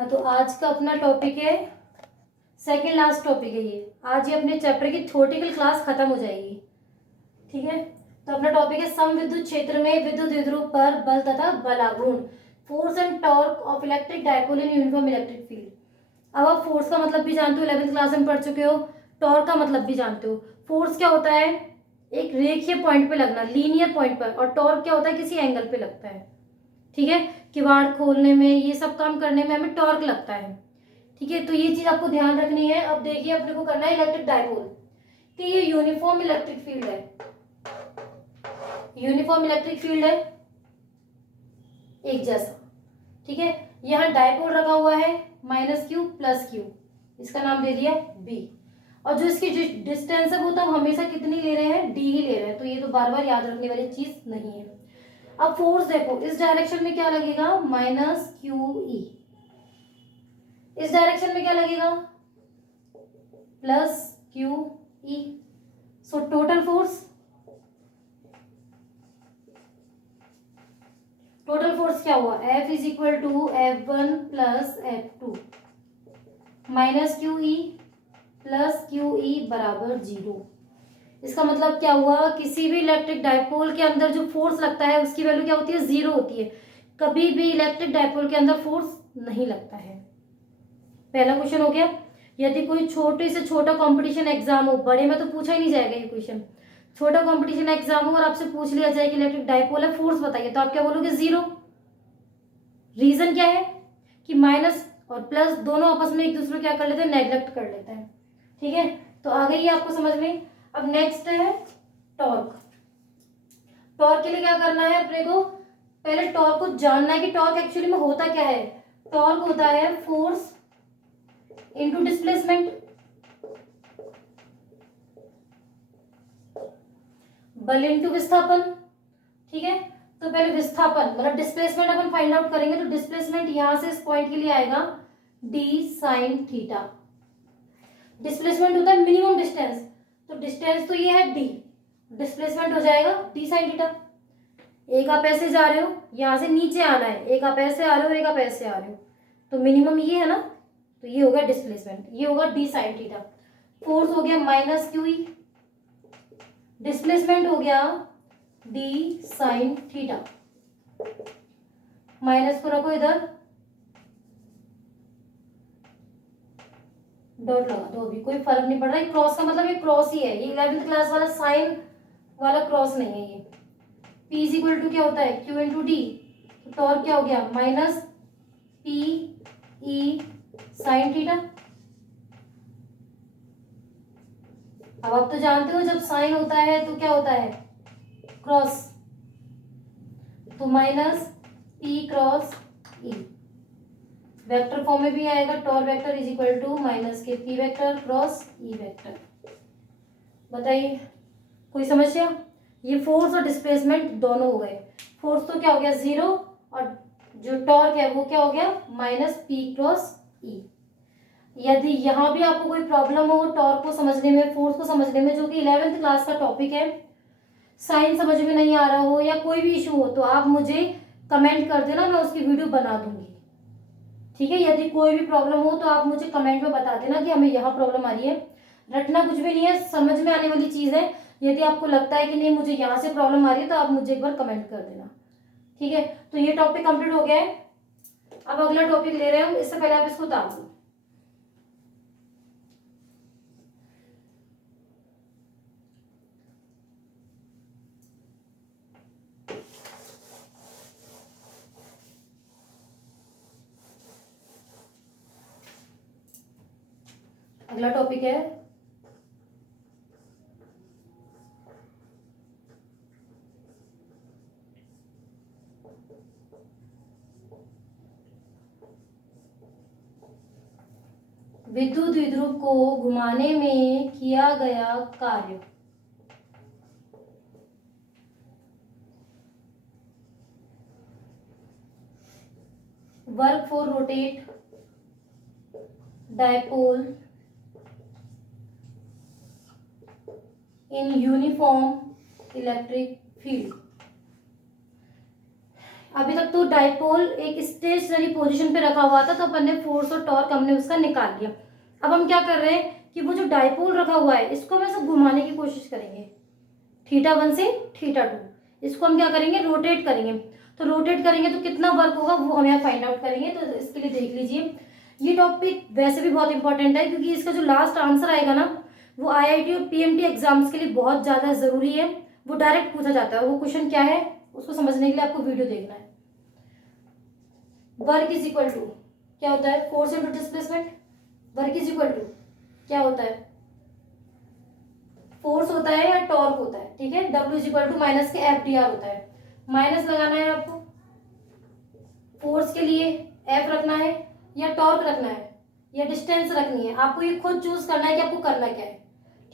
हाँ, तो आज का अपना टॉपिक है, सेकंड लास्ट टॉपिक है ये। आज ये अपने चैप्टर की थ्योरेटिकल क्लास खत्म हो जाएगी। ठीक है, तो अपना टॉपिक है सम विद्युत क्षेत्र में विद्युत द्विध्रुव पर बल तथा बलाघूर्ण, force and torque of electric dipole in uniform electric field. अब आप फोर्स का मतलब भी जानते हो, 11th क्लास में पढ़ चुके हो। टॉर्क का मतलब भी जानते हो। फोर्स क्या होता है? एक रेखीय पॉइंट पे लगना, लीनियर पॉइंट पर। और टॉर्क क्या होता है? किसी एंगल पे लगता है। ठीक है, किवाड़ खोलने में, ये सब काम करने में हमें टॉर्क लगता है। ठीक है, तो ये चीज आपको ध्यान रखनी है। अब देखिए, अपने को करना है इलेक्ट्रिक डायपोल, कि ये यूनिफॉर्म इलेक्ट्रिक फील्ड है। यूनिफॉर्म इलेक्ट्रिक फील्ड है, एक जैसा। ठीक है, यहाँ डायपोल रखा हुआ है -q + q, इसका नाम दे दिया b। और जो इसकी डिस्टेंस है वो तो हम हमेशा कितनी ले रहे हैं? d ही ले रहे हैं, तो ये तो बार बार याद रखने वाली चीज नहीं है। अब फोर्स देखो, इस डायरेक्शन में क्या लगेगा? -qe। इस डायरेक्शन में क्या लगेगा? +qe। सो टोटल फोर्स क्या हुआ? F = F1 + F2 -qe + qe = 0। इसका मतलब क्या हुआ? किसी भी इलेक्ट्रिक डायपोल के अंदर जो फोर्स लगता है उसकी वैल्यू क्या होती है? 0 होती है। कभी भी इलेक्ट्रिक डायपोल के अंदर फोर्स नहीं लगता है। पहला क्वेश्चन हो गया। यदि कोई छोटे से छोटा कंपटीशन एग्जाम हो, बड़े में तो पूछा ही नहीं जाएगा ये क्वेश्चन, छोटा कंपटीशन एग्जाम हो और आपसे पूछ लिया जाए कि इलेक्ट्रिक डायपोल है, फोर्स बताइए, तो आप क्या बोलोगे? 0। रीजन क्या है? कि माइनस और प्लस दोनों आपस में एक दूसरे को क्या कर लेते हैं? नेग्लेक्ट कर लेते हैं। ठीक है, तो आ गई आपको समझ में। अब नेक्स्ट है टॉर्क। टॉर्क के लिए क्या करना है अपने को? पहले टॉर्क को जानना है कि टॉर्क एक्चुअली में होता क्या है। टॉर्क होता है फोर्स इनटू डिस्प्लेसमेंट, बल इनटू विस्थापन। ठीक है, तो पहले विस्थापन मतलब डिस्प्लेसमेंट अपन फाइंड आउट करेंगे। तो डिस्प्लेसमेंट यहां से इस पॉइंट के लिए आएगा d sin थीटा। डिस्प्लेसमेंट होता है मिनिमम डिस्टेंस, तो डिस्टेंस तो ये है d, डिस्प्लेसमेंट हो जाएगा d sin थीटा। एक आप ऐसे जा रहे हो, यहां से नीचे आना है, एक आप ऐसे आ रहे हो, एक आप ऐसे आ रहे हो, तो मिनिमम ये है ना, तो ये होगा डिस्प्लेसमेंट, ये होगा d sin थीटा। फोर्स हो गया -qe, डिस्प्लेसमेंट हो गया d sin थीटा। माइनस को रखो इधर, डॉट लगा दो, अभी कोई फर्क नहीं पड़ रहा है। क्रॉस का मतलब ये क्रॉस ही है, ये 11th क्लास वाला साइन वाला क्रॉस नहीं है ये। P = क्या होता है? Q × D। तो टॉर्क क्या हो गया? -PE sin theta. अब आप तो जानते हो जब साइन होता है तो क्या होता है? क्रॉस, तो -P × E वेक्टर फॉर्म में भी आएगा। Torque vector = -KP vector cross E vector. बताइए, कोई समस्या? ये फोर्स और डिस्प्लेसमेंट दोनों हो गए। फोर्स तो क्या हो गया? 0, और जो टॉर्क है वो क्या हो गया? -P × E। यदि यहाँ भी आपको कोई प्रॉब्लम हो टॉर्क को समझने में, फोर्स को समझने में, जो कि 11th क्लास का टॉपिक है, साइन समझ में नहीं आ रहा हो या कोई भी इशू हो, तो आप मुझे कमेंट कर देना, मैं उसकी वीडियो बना दूंगी। ठीक है, यदि कोई भी प्रॉब्लम हो तो आप मुझे कमेंट में बता देना कि हमें यहाँ प्रॉब्लम आ रही है। रटना कुछ भी नहीं है, समझ में आने वाली चीज है। यदि आपको लगता है कि नहीं मुझे यहाँ से प्रॉब्लम आ रही है तो आप मुझे एक बार कमेंट कर देना। ठीक है, तो ये टॉपिक कंप्लीट हो गया है। अब अगला टॉपिक ले रहे हैं हम, इससे पहले आप इसको दाब दो। अगला टॉपिक है विद्युत द्विध्रुव को घुमाने में किया गया कार्य। Work for rotate dipole in uniform electric field. अभी तक तो डाइपोल एक स्टेशनरी पोजीशन पे रखा हुआ था, तो अपन ने फोर्स और टॉर्क हमने उसका निकाल लिया। अब हम क्या कर रहे हैं कि वो जो डाइपोल रखा हुआ है इसको हम ऐसे घुमाने की कोशिश करेंगे, θ1 से θ2, इसको हम क्या करेंगे, रोटेट करेंगे। तो रोटेट करेंगे तो कितना वर्क होगा वो हम यहाँ फाइंड आउट करेंगे। तो इसके लिए देख लीजिए, ये टॉपिक वैसे भी बहुत इंपॉर्टेंट है, क्योंकि इसका जो लास्ट आंसर आएगा ना वो IIT और PMT एग्जाम्स के लिए बहुत ज़्यादा ज़रूरी है। वो डायरेक्ट पूछा जाता है। वो क्वेश्चन क्या है उसको समझने के लिए आपको वीडियो देखना है। वर्क इज इक्वल टू क्या होता है, force into displacement. Work is equal to क्या होता है, फोर्स होता है या टॉर्क होता है, ठीक है। W is equal to minus के FDR होता है। माइनस लगाना है आपको, फोर्स के लिए F रखना है या टॉर्क रखना है या डिस्टेंस रखनी है, आपको ये खुद चूज करना है कि आपको करना क्या है,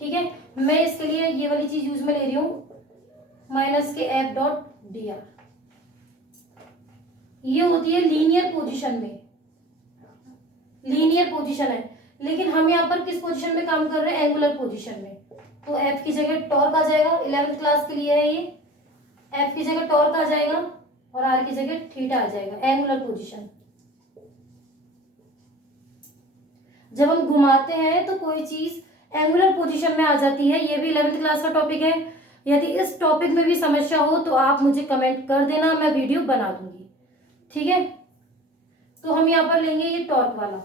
ठीक है। मैं इसके लिए ये वाली चीज यूज में ले रही हूँ, माइनस के F.dr। ये होती है लीनियर पोजीशन में, लीनियर पोजीशन है, लेकिन हम यहाँ पर किस पोजीशन में काम कर रहे हैं, एंगुलर पोजीशन में। तो F की जगह टॉर्क आ जाएगा, 11th क्लास के लिए है ये। F की जगह टॉर्क आ जाएगा और R की जगह थीटा आ जाएगा, एंगुलर पोजीशन। जब हम घुमाते हैं तो कोई चीज एंगुलर पोजीशन में आ जाती है। ये भी 11th क्लास का टॉपिक है। यदि इस टॉपिक में भी समस्या हो तो आप मुझे कमेंट कर देना, मैं वीडियो बना दूंगी, ठीक है। तो हम यहाँ पर लेंगे ये टॉर्क वाला,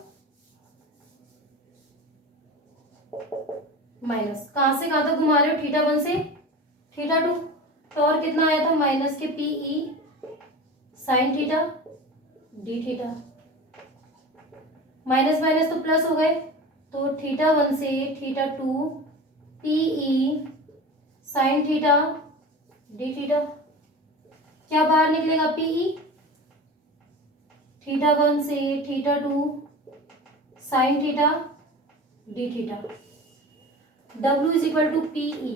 माइनस कहां से कहां तक घुमा रहे हो, θ1 से θ2। टॉर्क कितना आया था, माइनस के PE sine theta D theta. Minus minus तो प्लस हो गए, तो θ1 से θ2 PE sine theta D theta. क्या बाहर निकलेगा, PE, θ1 से θ2 sine theta D theta. W is equal to PE।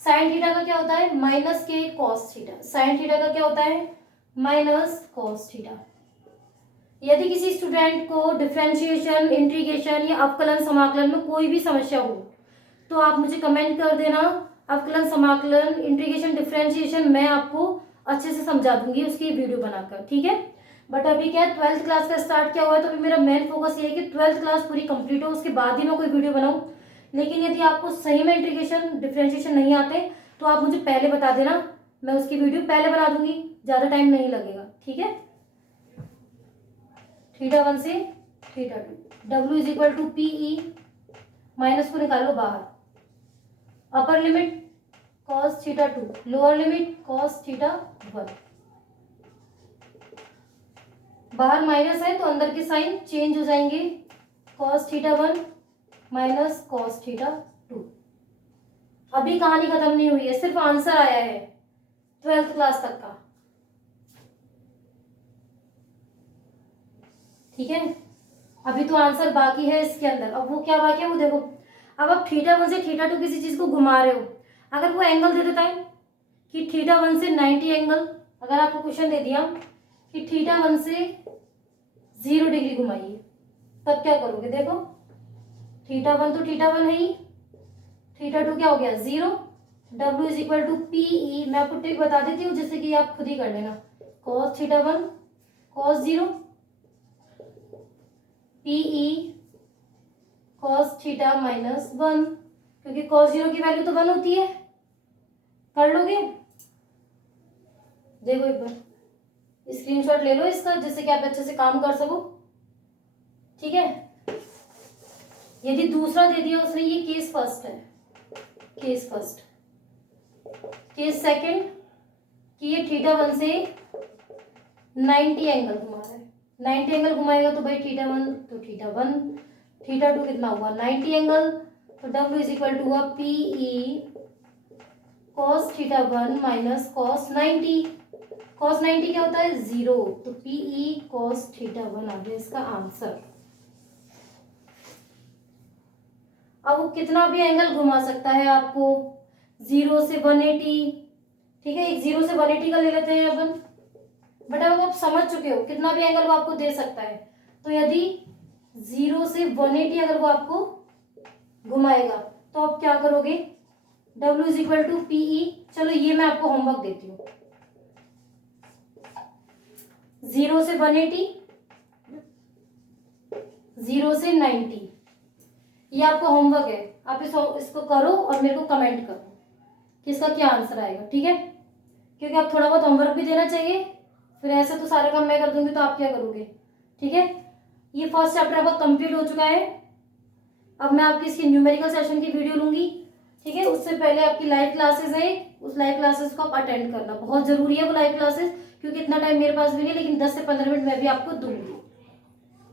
Sine theta का क्या होता है, माइनस के कॉस थीटा। साइन थीटा का क्या होता है, माइनस कॉस थीटा। यदि किसी स्टूडेंट को डिफरेंशिएशन, इंटीग्रेशन या अवकलन समाकलन में कोई भी समस्या हो तो आप मुझे कमेंट कर देना। अवकलन समाकलन, इंटीग्रेशन, डिफरेंशिएशन मैं आपको अच्छे से समझा दूंगी उसकी वीडियो बनाकर, ठीक है। बट अभी क्या है, 12th क्लास का स्टार्ट किया हुआ है, तो अभी मेरा मेन फोकस ये है कि 12th क्लास पूरी कंप्लीट हो, उसके बाद ही मैं कोई वीडियो बनाऊं। लेकिन यदि आपको सही में इंटीग्रेशन, डिफरेंशिएशन नहीं आते तो आप मुझे पहले बता देना, मैं उसकी वीडियो पहले बना दूंगी, ज़्यादा टाइम नहीं लगेगा, ठीक है। θ1 से θ2, W is equal to PE, minus को निकालो बाहर, upper limit cos θ2, lower limit cos θ1। बाहर माइनस है तो अंदर के साइन चेंज हो जाएंगे, cos θ1 माइनस cos θ2। अभी कहानी खत्म नहीं हुई है, सिर्फ आंसर आया है 12th क्लास तक का, ठीक है। अभी तो आंसर बाकी है इसके अंदर। अब वो क्या बाकी है वो देखो। अब आप θ1 से θ2 किसी चीज को घुमा रहे हो, अगर वो एंगल दे देता है कि θ1 से 90 एंगल, अगर आपको क्वेश्चन दे दिया कि θ1 से 0 डिग्री घुमाइए, तब क्या करोगे, देखो θ1 तो θ1 है ही, θ2 क्या हो गया 0। W is equal to PE, मैं आपको ट्रिक बता देती हूँ जिससे कि आप खुद ही कर लेना, cos θ1 cos 0 PE cos theta minus 1, क्योंकि cos 0 की वैल्यू तो 1 होती है। कर लोगे, देखो एक बार स्क्रीनशॉट ले लो इसका, जिससे कि आप अच्छे से काम कर सको, ठीक है। यदि दूसरा दे दिया उसने, ये केस फर्स्ट है, केस फर्स्ट। केस सेकंड कि ये θ1 से 90 एंगल घुमा रहा है, 90 एंगल घुमाएगा तो भाई θ1 तो θ1, θ2 कितना हुआ 90 एंगल, तो W इज इक्वल टू हुआ PE cos θ1 minus cos 90। cos 90 क्या होता है 0, तो PE cos θ1 आ गया इसका आंसर। अब वो कितना भी एंगल घुमा सकता है आपको, 0 से 180, ठीक है। एक 0 से 180 का ले लेते हैं अपन, बट अब आप समझ चुके हो कितना भी एंगल वो आपको दे सकता है। तो यदि 0 से 180 अगर वो आपको घुमाएगा तो आप क्या करोगे, W is equal to PE। चलो ये मैं आपको होमवर्क देती हूँ, 0 से 180, 0 से 90। ये आपका होमवर्क है, आप इसको करो और मेरे को कमेंट करो कि इसका क्या आंसर आएगा, ठीक है? क्योंकि आप थोड़ा बहुत होमवर्क भी देना चाहिए, फिर ऐसे तो सारा काम मैं कर दूंगी तो आप क्या करोगे, ठीक है? ये फर्स्ट चैप्टर आपका कंप्लीट हो चुका है। अब मैं आपकी इसकी न्यूमेरिकल सेशन की वीडियो लूंगी, ठीक है? उससे पहले आपकी लाइव क्लासेस है, उस लाइव क्लासेस को आप अटेंड करना, बहुत जरूरी है वो लाइव क्लासेस, क्योंकि इतना टाइम मेरे पास भी नहीं, लेकिन 10 से 15 मिनट मैं भी आपको दूंगी,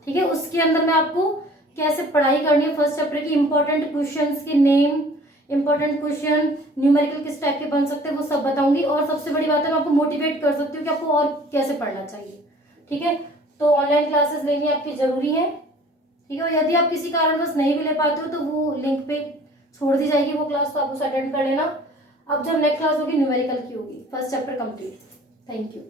ठीक है? उसके अंदर मैं आपको कैसे पढ़ाई करनी है, फर्स्ट चैप्टर की इंपॉर्टेंट क्वेश्चंस के नेम, इंपॉर्टेंट क्वेश्चन न्यूमेरिकल किस टाइप के बन सकते हैं वो सब बताऊंगी, और सबसे बड़ी बात है मैं आपको मोटिवेट कर सकती हूँ कि आपको और कैसे पढ़ना चाहिए, ठीक है? तो ऑनलाइन क्लासेस लेनी आपकी जरूरी है, ठीक है? यदि आप किसी कारणवश नहीं भी ले पाते हो तो वो लिंक पे छोड़ दी जाएगी वो क्लास, तो आप उसे अटेंड कर लेना। अब जब नेक्स्ट क्लास होगी न्यूमेरिकल की होगी, first chapter complete. Thank you.